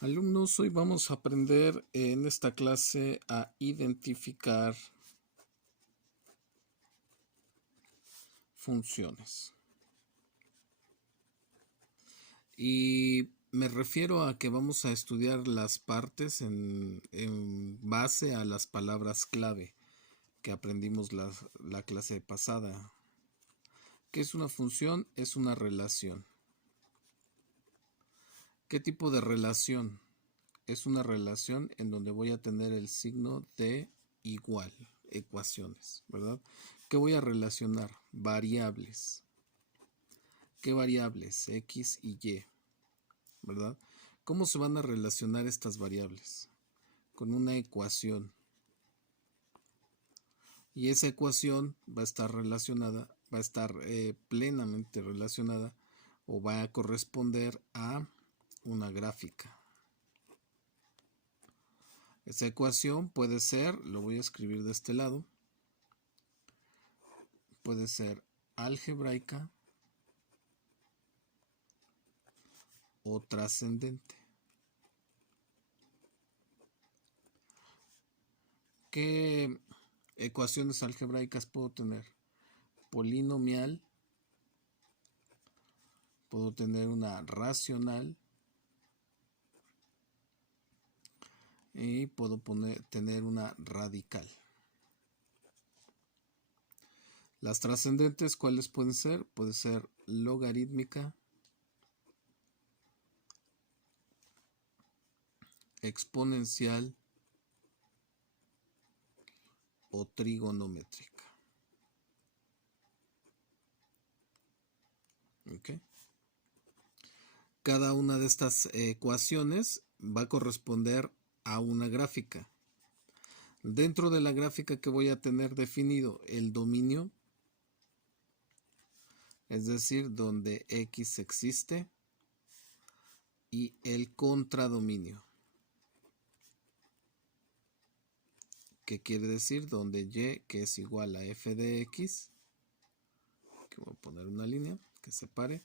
Alumnos, hoy vamos a aprender en esta clase a identificar funciones. Y me refiero a que vamos a estudiar las partes en base a las palabras clave que aprendimos la clase pasada. ¿Qué es una función? Es una relación. ¿Qué tipo de relación? Es una relación en donde voy a tener el signo de igual, ecuaciones, ¿verdad? ¿Qué voy a relacionar? Variables. ¿Qué variables? X y Y, ¿verdad? ¿Cómo se van a relacionar estas variables? Con una ecuación. Y esa ecuación va a estar relacionada, va a estar plenamente relacionada o va a corresponder a una gráfica. Esa ecuación puede ser, lo voy a escribir de este lado, puede ser algebraica o trascendente. ¿Qué ecuaciones algebraicas puedo tener? Polinomial, puedo tener una racional y puedo tener una radical. Las trascendentes, ¿cuáles pueden ser? Puede ser logarítmica, exponencial o trigonométrica. ¿Okay? Cada una de estas ecuaciones va a corresponder a una gráfica. Dentro de la gráfica que voy a tener definido el dominio, es decir, donde X existe, y el contradominio, que quiere decir donde Y, que es igual a f de X, que voy a poner una línea que separe,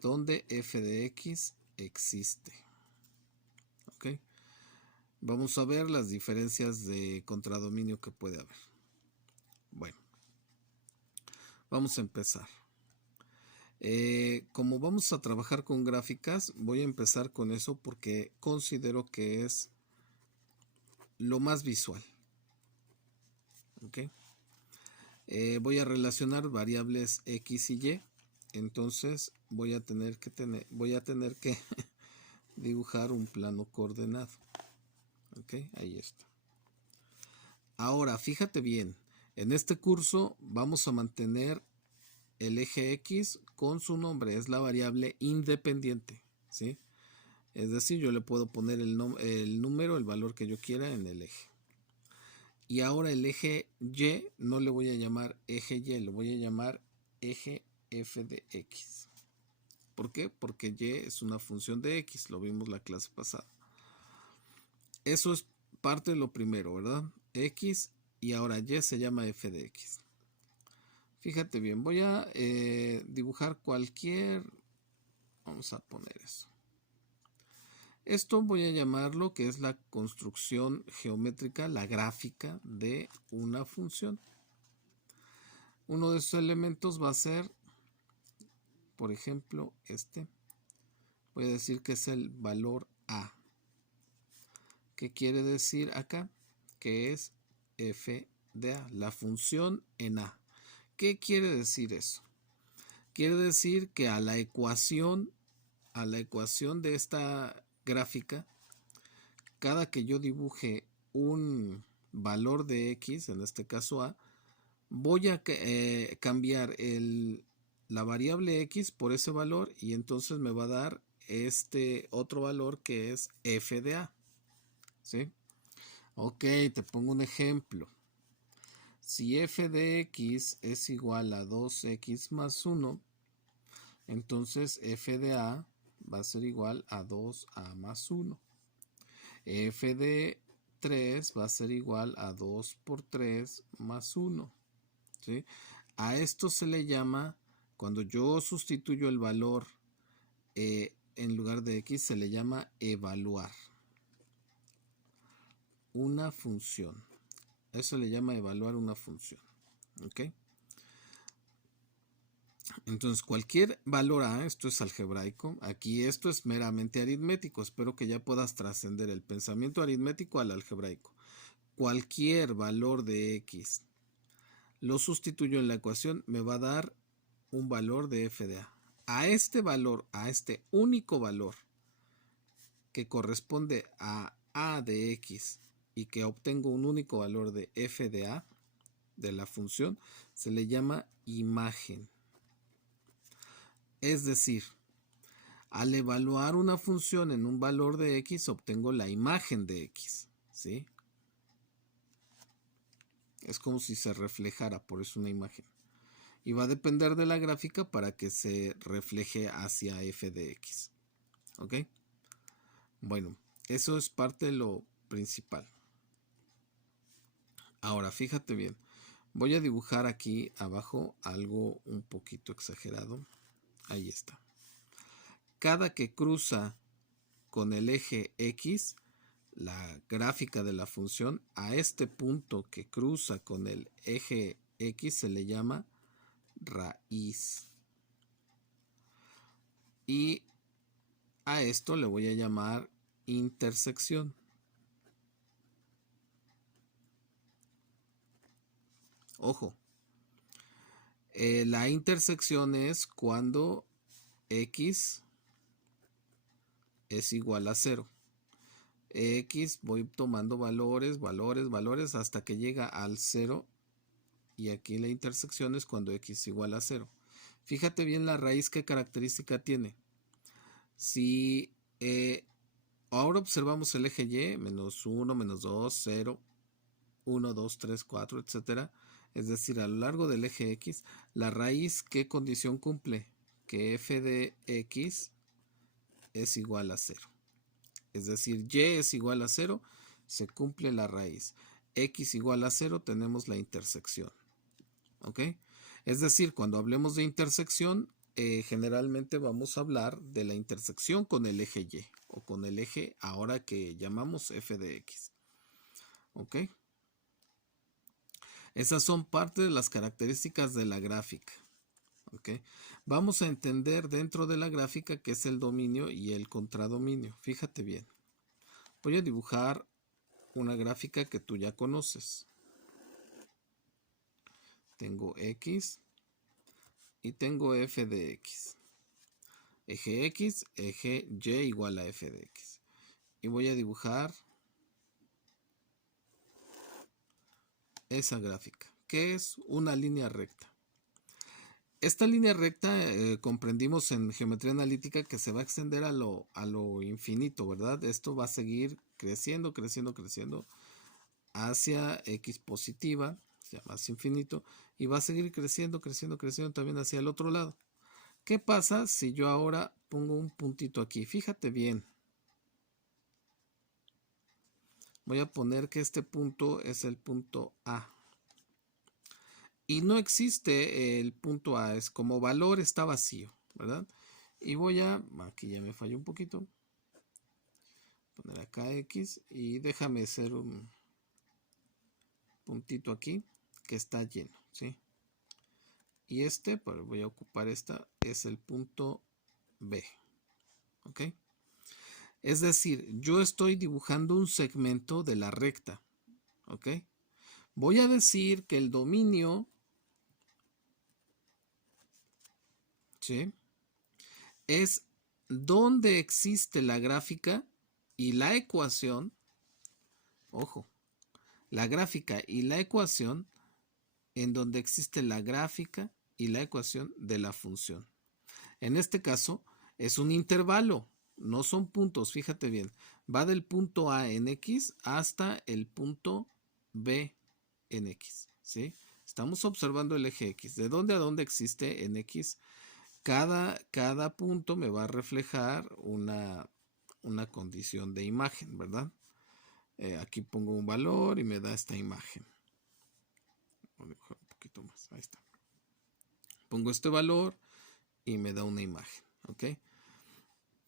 donde f de X existe. ¿Ok? Vamos a ver las diferencias de contradominio que puede haber. Bueno, vamos a empezar. Como vamos a trabajar con gráficas, voy a empezar con eso porque considero que es lo más visual. ¿Ok? Voy a relacionar variables X y Y. Entonces voy a tener que dibujar un plano coordenado. ¿Ok? Ahí está. Ahora, fíjate bien. En este curso vamos a mantener el eje X con su nombre. Es la variable independiente. ¿Sí? Es decir, yo le puedo poner el número, el valor que yo quiera en el eje. Y ahora el eje Y no le voy a llamar eje Y, lo voy a llamar eje f de X. ¿Por qué? Porque Y es una función de X, lo vimos la clase pasada. Eso es parte de lo primero, ¿verdad? X y ahora Y se llama f de X. Fíjate bien, voy a dibujar cualquier... Vamos a poner eso. Esto voy a llamarlo que es la construcción geométrica, la gráfica de una función. Uno de sus elementos va a ser, por ejemplo, este. Voy a decir que es el valor A. ¿Qué quiere decir acá? Que es f de A, la función en A. ¿Qué quiere decir eso? Quiere decir que a la ecuación de esta gráfica, cada que yo dibuje un valor de X, en este caso A, voy a cambiar la variable X por ese valor y entonces me va a dar este otro valor que es f de A. ¿Sí? Ok, te pongo un ejemplo. Si f de X es igual a 2X más 1, entonces f de A va a ser igual a 2A más 1. F de 3 va a ser igual a 2 por 3 más 1. ¿Sí? A esto se le llama, cuando yo sustituyo el valor en lugar de X se le llama evaluar una función. Eso le llama evaluar una función. ¿Ok? Entonces, cualquier valor A, esto es algebraico, aquí esto es meramente aritmético. Espero que ya puedas trascender el pensamiento aritmético al algebraico. Cualquier valor de X lo sustituyo en la ecuación, me va a dar un valor de f de A. A este valor, a este único valor que corresponde a A de X y que obtengo un único valor de f de A de la función, se le llama imagen. Es decir, al evaluar una función en un valor de X, obtengo la imagen de X, ¿sí? Es como si se reflejara, por eso una imagen. Y va a depender de la gráfica para que se refleje hacia f de x. ¿Ok? Bueno, eso es parte de lo principal. Ahora, fíjate bien. Voy a dibujar aquí abajo algo un poquito exagerado. Ahí está. Cada que cruza con el eje X, la gráfica de la función, a este punto que cruza con el eje X se le llama raíz. Y a esto le voy a llamar intersección. Ojo, la intersección es cuando X es igual a 0. X voy tomando valores, valores, valores hasta que llega al 0. Y aquí la intersección es cuando X es igual a 0. Fíjate bien la raíz, qué característica tiene. Si ahora observamos el eje Y, menos 1, menos 2, 0, 1, 2, 3, 4, etcétera. Es decir, a lo largo del eje X, la raíz, ¿qué condición cumple? Que f de X es igual a 0. Es decir, Y es igual a 0, se cumple la raíz. X igual a 0, tenemos la intersección. ¿Ok? Es decir, cuando hablemos de intersección, generalmente vamos a hablar de la intersección con el eje Y o con el eje ahora que llamamos f de X. ¿Ok? Esas son parte de las características de la gráfica. ¿Okay? Vamos a entender dentro de la gráfica qué es el dominio y el contradominio. Fíjate bien. Voy a dibujar una gráfica que tú ya conoces. Tengo X y tengo f de X. Eje X, eje Y igual a f de X. Y voy a dibujar esa gráfica, que es una línea recta. Esta línea recta comprendimos en geometría analítica que se va a extender a lo infinito, ¿verdad? Esto va a seguir creciendo, creciendo, creciendo hacia X positiva, o sea, más infinito, y va a seguir creciendo, creciendo, creciendo también hacia el otro lado. ¿Qué pasa si yo ahora pongo un puntito aquí? Fíjate bien. Voy a poner que este punto es el punto A. Y no existe el punto A, es como valor está vacío, ¿verdad? Y voy a, aquí ya me falló un poquito, poner acá X y déjame hacer un puntito aquí que está lleno, ¿sí? Y este, pues voy a ocupar esta, es el punto B, ¿ok? Es decir, yo estoy dibujando un segmento de la recta, ¿ok? Voy a decir que el dominio, ¿sí?, es donde existe la gráfica y la ecuación, ojo, la gráfica y la ecuación en donde existe la gráfica y la ecuación de la función. En este caso es un intervalo, no son puntos, fíjate bien, va del punto A en X hasta el punto B en X, ¿sí? Estamos observando el eje X, de dónde a dónde existe en X. Cada punto me va a reflejar una condición de imagen, ¿verdad? Aquí pongo un valor y me da esta imagen. Voy a dibujar un poquito más, ahí está. Pongo este valor y me da una imagen, ¿ok?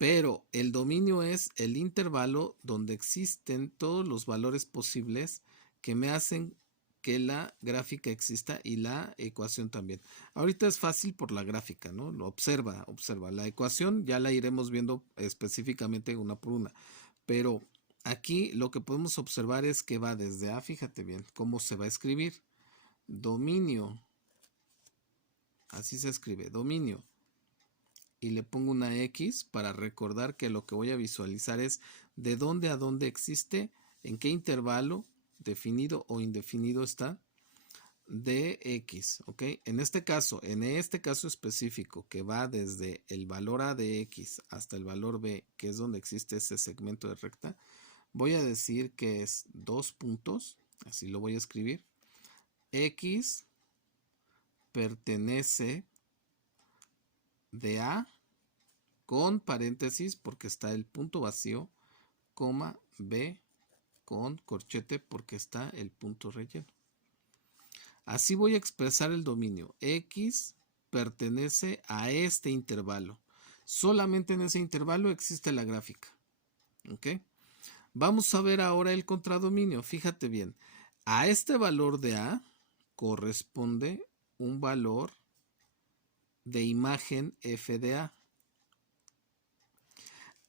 Pero el dominio es el intervalo donde existen todos los valores posibles que me hacen que la gráfica exista y la ecuación también. Ahorita es fácil por la gráfica, ¿no? Lo observa. La ecuación ya la iremos viendo específicamente una por una. Pero aquí lo que podemos observar es que va desde A, fíjate bien, cómo se va a escribir. Dominio. Así se escribe, dominio. Y le pongo una X para recordar que lo que voy a visualizar es de dónde a dónde existe, en qué intervalo definido o indefinido está de X, ¿ok? En este caso específico que va desde el valor A de X hasta el valor B, que es donde existe ese segmento de recta, voy a decir que es 2 puntos, así lo voy a escribir. X pertenece de A con paréntesis porque está el punto vacío, coma B con corchete porque está el punto relleno. Así voy a expresar el dominio. X pertenece a este intervalo. Solamente en ese intervalo existe la gráfica. ¿Ok? Vamos a ver ahora el contradominio. Fíjate bien. A este valor de A corresponde un valor de imagen f de A.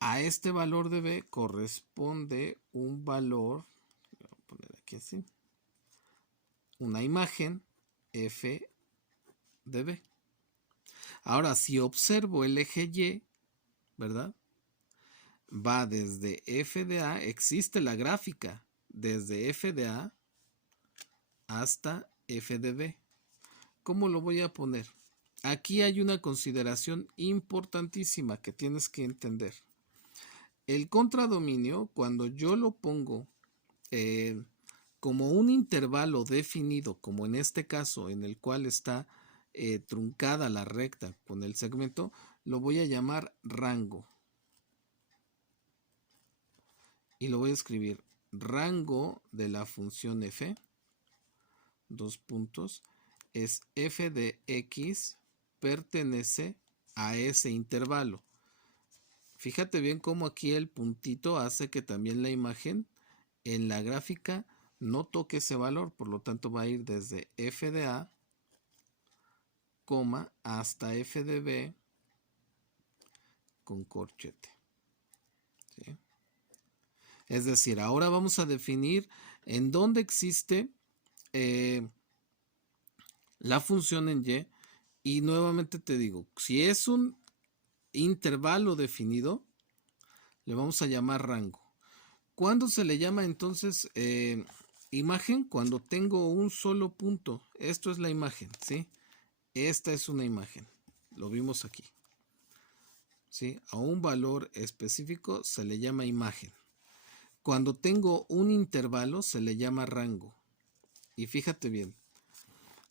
A este valor de B corresponde un valor, voy a poner aquí así, una imagen f de B. Ahora, si observo el eje Y, ¿verdad? Va desde f de A, existe la gráfica, desde f de A hasta f de B. ¿Cómo lo voy a poner? Aquí hay una consideración importantísima que tienes que entender. El contradominio, cuando yo lo pongo como un intervalo definido, como en este caso en el cual está truncada la recta con el segmento, lo voy a llamar rango. Y lo voy a escribir rango de la función f, dos puntos, es f de x pertenece a ese intervalo. Fíjate bien cómo aquí el puntito hace que también la imagen en la gráfica no toque ese valor, por lo tanto va a ir desde f de a, hasta f de b con corchete. ¿Sí? Es decir, ahora vamos a definir en dónde existe la función en y nuevamente te digo, si es un intervalo definido, le vamos a llamar rango. ¿Cuándo se le llama entonces imagen? Cuando tengo un solo punto. Esto es la imagen, ¿sí? Esta es una imagen. Lo vimos aquí. ¿Sí? A un valor específico se le llama imagen. Cuando tengo un intervalo se le llama rango. Y fíjate bien.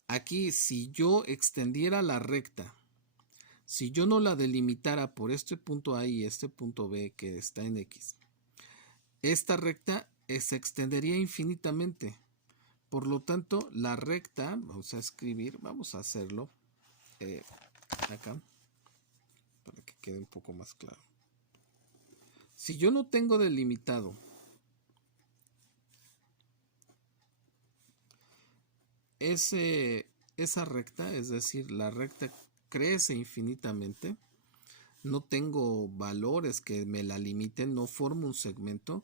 Aquí si yo extendiera la recta, si yo no la delimitara por este punto A y este punto B que está en X, esta recta se extendería infinitamente. Por lo tanto, la recta, vamos a escribir, vamos a hacerlo acá, para que quede un poco más claro. Si yo no tengo delimitado esa recta, es decir, la recta crece infinitamente, no tengo valores que me la limiten, no formo un segmento,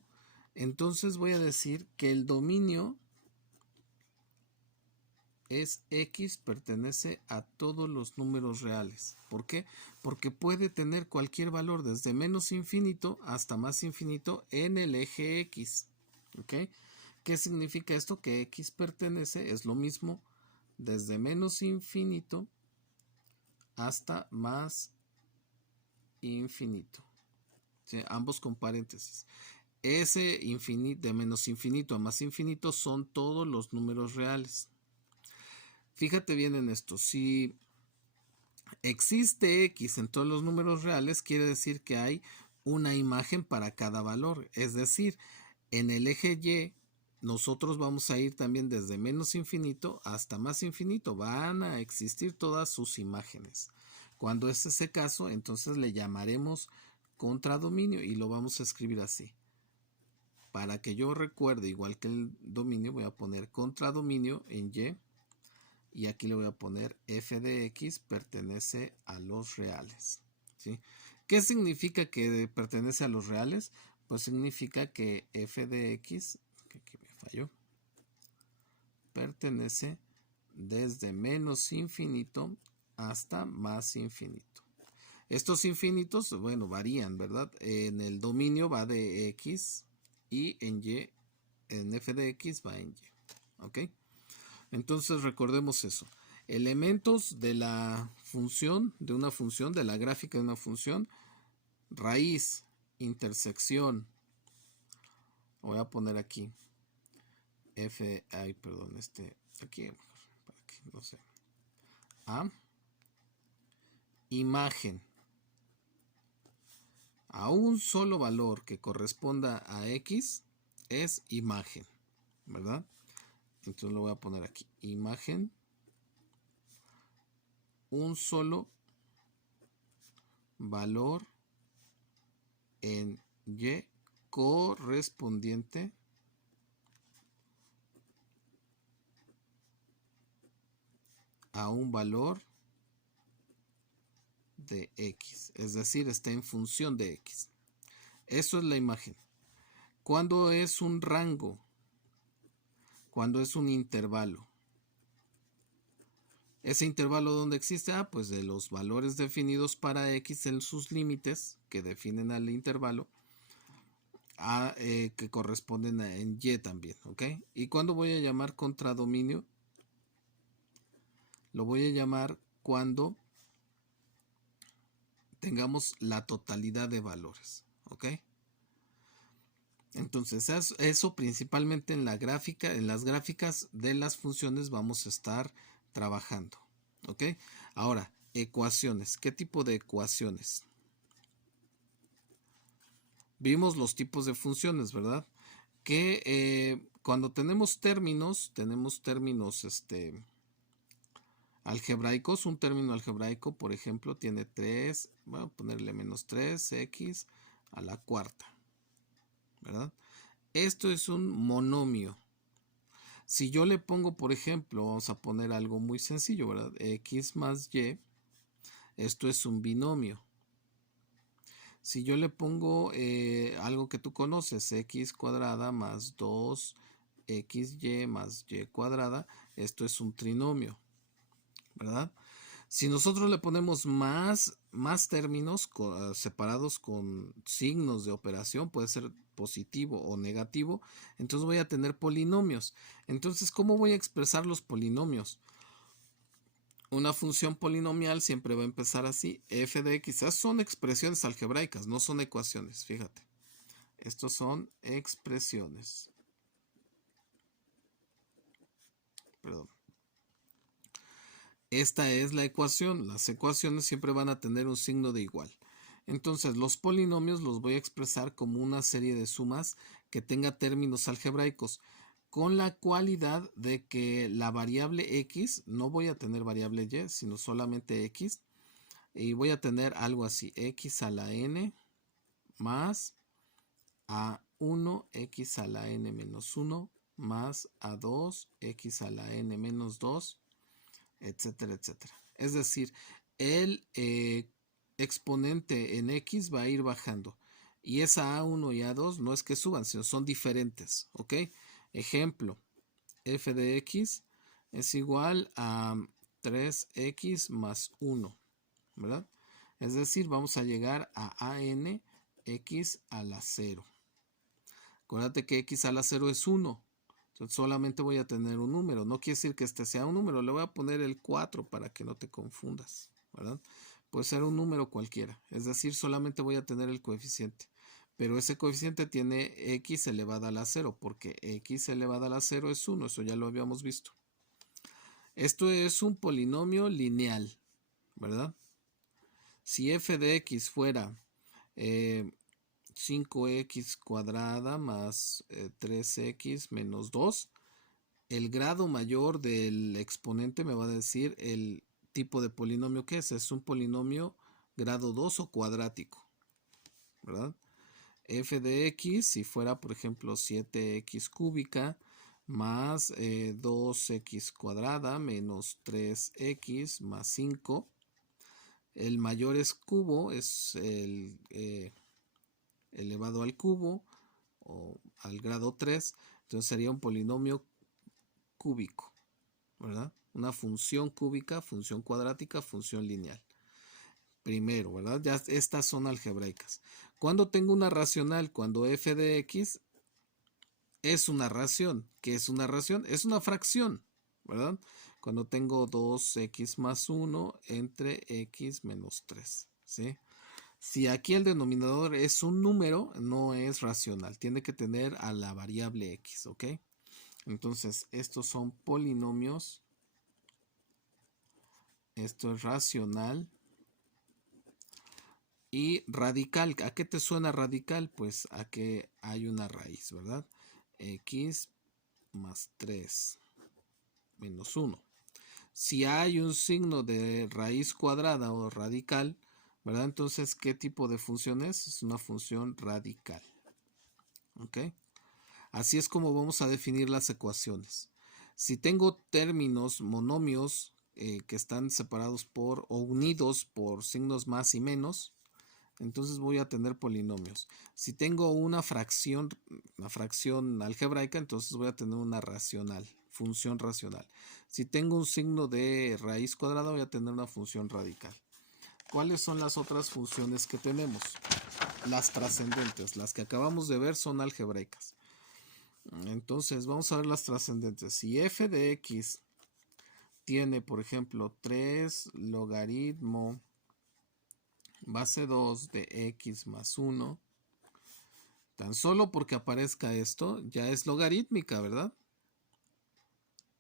entonces voy a decir que el dominio es X pertenece a todos los números reales. ¿Por qué? Porque puede tener cualquier valor desde menos infinito hasta más infinito en el eje X. ¿Ok? ¿Qué significa esto? Que X pertenece, es lo mismo, desde menos infinito hasta más infinito. ¿Sí? Ambos con paréntesis. Ese infinito, de menos infinito a más infinito son todos los números reales. Fíjate bien en esto, si existe X en todos los números reales, quiere decir que hay una imagen para cada valor. Es decir, en el eje Y, nosotros vamos a ir también desde menos infinito hasta más infinito. Van a existir todas sus imágenes. Cuando es ese caso, entonces le llamaremos contradominio y lo vamos a escribir así. Para que yo recuerde, igual que el dominio, voy a poner contradominio en y aquí le voy a poner f de x pertenece a los reales, ¿sí? ¿Qué significa que pertenece a los reales? Pues significa que f de x, que aquí me falló, pertenece desde menos infinito hasta más infinito. Estos infinitos, bueno, varían, ¿verdad? En el dominio va de x y en f de x va en y, ¿ok? Entonces recordemos eso. Elementos de la función, de una función, de la gráfica de una función, raíz, intersección. Voy a poner aquí aquí, para que no sé. A, imagen. A un solo valor que corresponda a x es imagen, ¿verdad? Entonces lo voy a poner aquí, imagen, un solo valor en y correspondiente a un valor de x, es decir, está en función de x. Eso es la imagen. ¿Cuándo es un rango? Cuando es un intervalo. ¿Ese intervalo dónde existe? Pues de los valores definidos para x en sus límites que definen al intervalo que corresponden en y también, ¿ok? ¿Y cuándo voy a llamar contradominio? Lo voy a llamar cuando tengamos la totalidad de valores, ¿ok? Entonces eso principalmente en la gráfica, en las gráficas de las funciones vamos a estar trabajando, ¿ok? Ahora, ecuaciones. ¿Qué tipo de ecuaciones? Vimos los tipos de funciones, ¿verdad? Que cuando tenemos términos algebraicos, un término algebraico, por ejemplo, tiene 3, voy a ponerle menos 3x a la cuarta, ¿verdad? Esto es un monomio. Si yo le pongo, por ejemplo, vamos a poner algo muy sencillo, ¿verdad? X más y, esto es un binomio. Si yo le pongo algo que tú conoces, x cuadrada más 2xy más y cuadrada, esto es un trinomio, ¿verdad? Si nosotros le ponemos más términos separados con signos de operación, puede ser positivo o negativo, entonces voy a tener polinomios. Entonces, ¿cómo voy a expresar los polinomios? Una función polinomial siempre va a empezar así, f de x. Esas son expresiones algebraicas, no son ecuaciones, fíjate. Estos son expresiones. Perdón. Esta es la ecuación. Las ecuaciones siempre van a tener un signo de igual. Entonces, los polinomios los voy a expresar como una serie de sumas que tenga términos algebraicos, con la cualidad de que la variable x, no voy a tener variable y, sino solamente x, y voy a tener algo así, x a la n más a1, x a la n menos 1, más a2, x a la n menos 2, etcétera, etcétera. Es decir, el exponente en x va a ir bajando. Y esa A1 y A2 no es que suban, sino son diferentes, ¿ok? Ejemplo, f de x es igual a 3x más 1, ¿verdad? Es decir, vamos a llegar a an x a la 0. Acuérdate que x a la 0 es 1. Entonces solamente voy a tener un número. No quiere decir que este sea un número. Le voy a poner el 4 para que no te confundas, ¿verdad? Puede ser un número cualquiera. Es decir, solamente voy a tener el coeficiente. Pero ese coeficiente tiene x elevada a la 0, porque x elevada a la 0 es 1. Eso ya lo habíamos visto. Esto es un polinomio lineal, ¿verdad? Si f de x fuera 5x cuadrada más 3x menos 2, el grado mayor del exponente me va a decir el tipo de polinomio que es. Es un polinomio grado 2 o cuadrático. ¿verdad? F de x, si fuera por ejemplo 7x cúbica más 2x cuadrada menos 3x más 5. El mayor es cubo, es el elevado al cubo o al grado 3. Entonces sería un polinomio cúbico, ¿verdad? Una función cúbica, función cuadrática, función lineal. Primero, ¿verdad? Ya estas son algebraicas. Cuando tengo una racional, cuando f de x es una ración. ¿Qué es una ración? Es una fracción, ¿verdad? Cuando tengo 2x más 1 entre x menos 3, ¿sí? Si aquí el denominador es un número, no es racional. Tiene que tener a la variable x, ¿ok? Entonces, estos son polinomios. Esto es racional. Y radical, ¿a qué te suena radical? Pues a que hay una raíz, ¿verdad? X más 3 menos 1. Si hay un signo de raíz cuadrada o radical, ¿verdad? Entonces, ¿qué tipo de función es? Es una función radical. ¿Ok? Así es como vamos a definir las ecuaciones. Si tengo términos monomios que están separados por o unidos por signos más y menos, entonces voy a tener polinomios. Si tengo una fracción algebraica, entonces voy a tener una racional, función racional. Si tengo un signo de raíz cuadrada, voy a tener una función radical. ¿Cuáles son las otras funciones que tenemos? Las trascendentes, las que acabamos de ver son algebraicas. Entonces vamos a ver las trascendentes. Si f de x tiene, por ejemplo, 3 logaritmo base 2 de x más 1, tan solo porque aparezca esto ya es logarítmica, ¿verdad?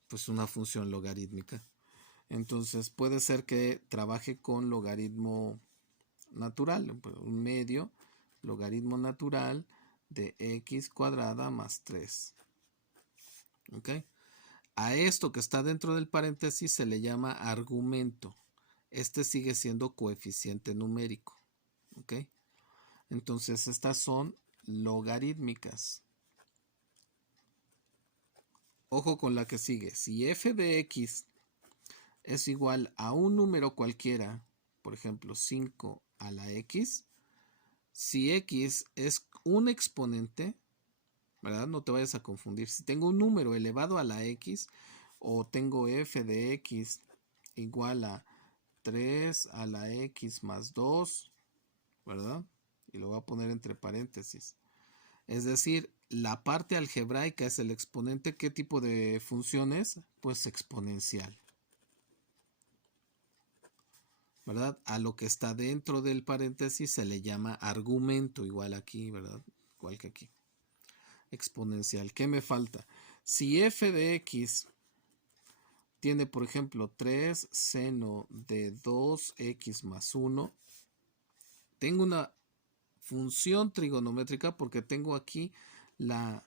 Pues una función logarítmica. Entonces puede ser que trabaje con logaritmo natural, un medio logaritmo natural de x cuadrada más 3. ¿Ok? A esto que está dentro del paréntesis se le llama argumento. Este sigue siendo coeficiente numérico. ¿Ok? Entonces estas son logarítmicas. Ojo con la que sigue. Si f de x es igual a un número cualquiera, por ejemplo 5 a la x, si x es un exponente, ¿verdad? No te vayas a confundir. Si tengo un número elevado a la x o tengo f de x igual a 3 a la x más 2, ¿verdad? Y lo voy a poner entre paréntesis. Es decir, la parte algebraica es el exponente. ¿Qué tipo de función es? Pues exponencial, ¿verdad? A lo que está dentro del paréntesis se le llama argumento, igual aquí, ¿verdad? Igual que aquí. Exponencial. ¿Qué me falta? Si f de x tiene, por ejemplo, 3 seno de 2x más 1, tengo una función trigonométrica porque tengo aquí la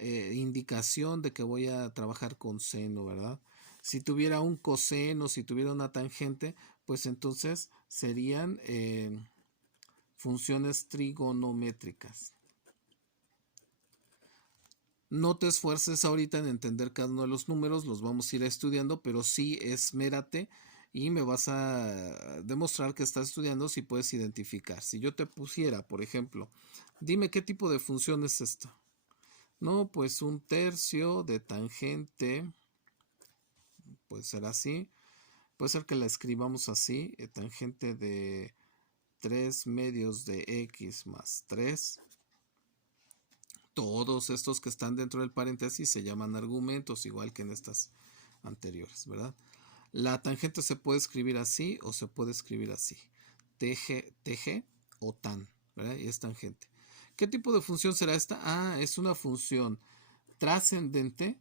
indicación de que voy a trabajar con seno, ¿verdad? Si tuviera un coseno, si tuviera una tangente, pues entonces serían funciones trigonométricas. No te esfuerces ahorita en entender cada uno de los números, los vamos a ir estudiando, pero sí esmérate y me vas a demostrar que estás estudiando si puedes identificar. Si yo te pusiera, por ejemplo, dime qué tipo de función es esta. No, pues un tercio de tangente, puede ser así, puede ser que la escribamos así, tangente de 3 medios de x más 3. Todos estos que están dentro del paréntesis se llaman argumentos, igual que en estas anteriores, ¿verdad? La tangente se puede escribir así o se puede escribir así. TG o tan, ¿verdad? Y es tangente. ¿Qué tipo de función será esta? Ah, es una función trascendente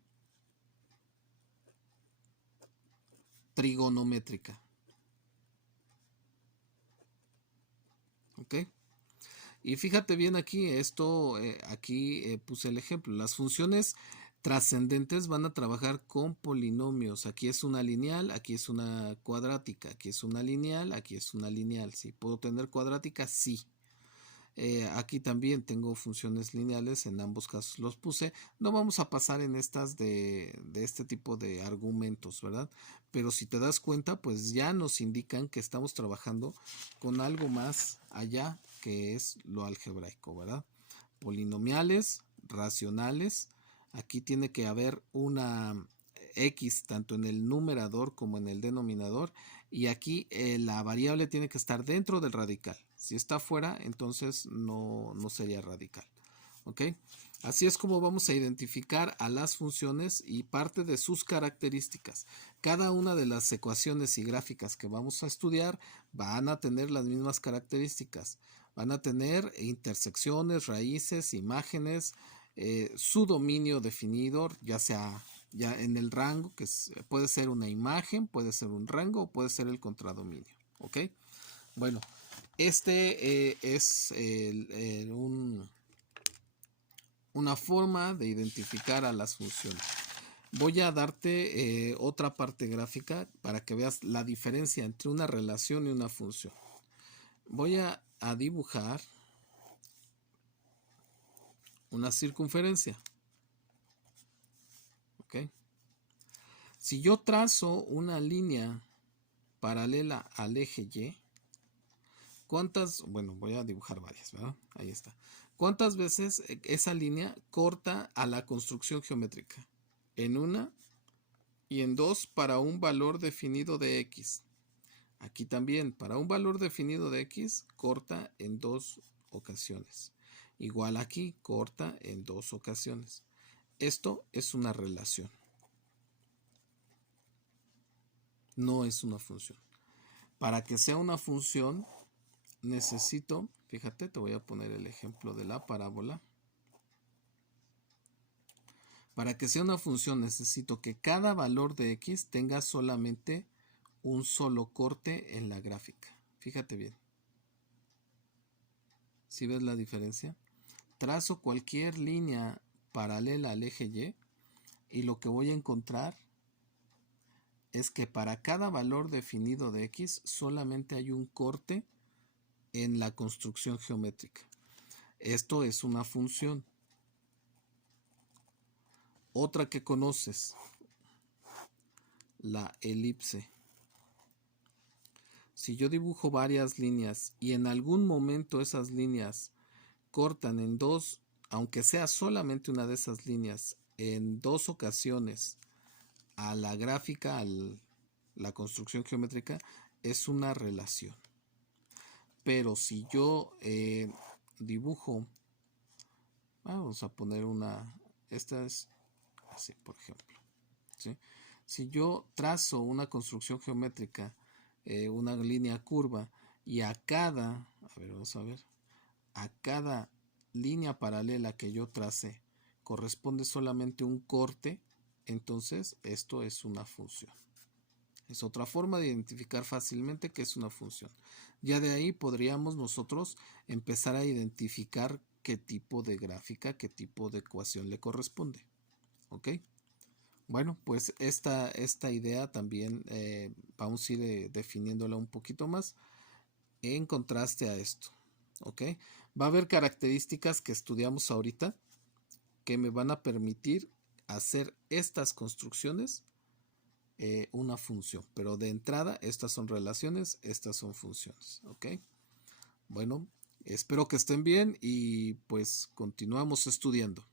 trigonométrica. ¿Ok? Y fíjate bien aquí, esto, aquí puse el ejemplo. Las funciones trascendentes van a trabajar con polinomios. Aquí es una lineal, aquí es una cuadrática, aquí es una lineal, aquí es una lineal. ¿Sí? ¿Puedo tener cuadrática? Sí. Aquí también tengo funciones lineales, en ambos casos los puse. No vamos a pasar en estas de este tipo de argumentos, ¿verdad? Pero si te das cuenta, pues ya nos indican que estamos trabajando con algo más allá que es lo algebraico, ¿verdad? Polinomiales, racionales. Aquí tiene que haber una x tanto en el numerador como en el denominador, y aquí la variable tiene que estar dentro del radical. Si está fuera, entonces no sería radical. ¿Ok? Así es como vamos a identificar a las funciones y parte de sus características. Cada una de las ecuaciones y gráficas que vamos a estudiar van a tener las mismas características. Van a tener intersecciones, raíces, imágenes, su dominio definido, ya sea ya en el rango, que puede ser una imagen, puede ser un rango o puede ser el contradominio. ¿Ok? Bueno, este es una forma de identificar a las funciones. Voy a darte otra parte gráfica para que veas la diferencia entre una relación y una función. Voy a dibujar una circunferencia. ¿Ok? Si yo trazo una línea paralela al eje Y, bueno, voy a dibujar varias, ¿verdad? Ahí está. ¿Cuántas veces esa línea corta a la construcción geométrica? En una y en dos para un valor definido de X. Aquí también, para un valor definido de X, corta en dos ocasiones. Igual aquí, corta en dos ocasiones. Esto es una relación. No es una función. Para que sea una función, necesito, fíjate, te voy a poner el ejemplo de la parábola. Para que sea una función, necesito que cada valor de X tenga solamente un solo corte en la gráfica. Fíjate bien. ¿Sí ves la diferencia? Trazo cualquier línea paralela al eje Y y lo que voy a encontrar es que para cada valor definido de X solamente hay un corte en la construcción geométrica. Esto es una función. Otra que conoces, la elipse. Si yo dibujo varias líneas y en algún momento esas líneas cortan en dos, aunque sea solamente una de esas líneas, en dos ocasiones a la gráfica, a la construcción geométrica, es una relación. Pero si yo dibujo, vamos a poner esta es así, por ejemplo, ¿sí? Si yo trazo una construcción geométrica, una línea curva, y a cada línea paralela que yo trace corresponde solamente un corte, entonces esto es una función. Es otra forma de identificar fácilmente que es una función. Ya de ahí podríamos nosotros empezar a identificar qué tipo de gráfica, qué tipo de ecuación le corresponde. ¿Ok? Bueno, pues esta idea también vamos a ir definiéndola un poquito más en contraste a esto. ¿Ok? Va a haber características que estudiamos ahorita que me van a permitir hacer estas construcciones una función, pero de entrada estas son relaciones, estas son funciones. ¿Ok? Bueno, espero que estén bien y pues continuamos estudiando.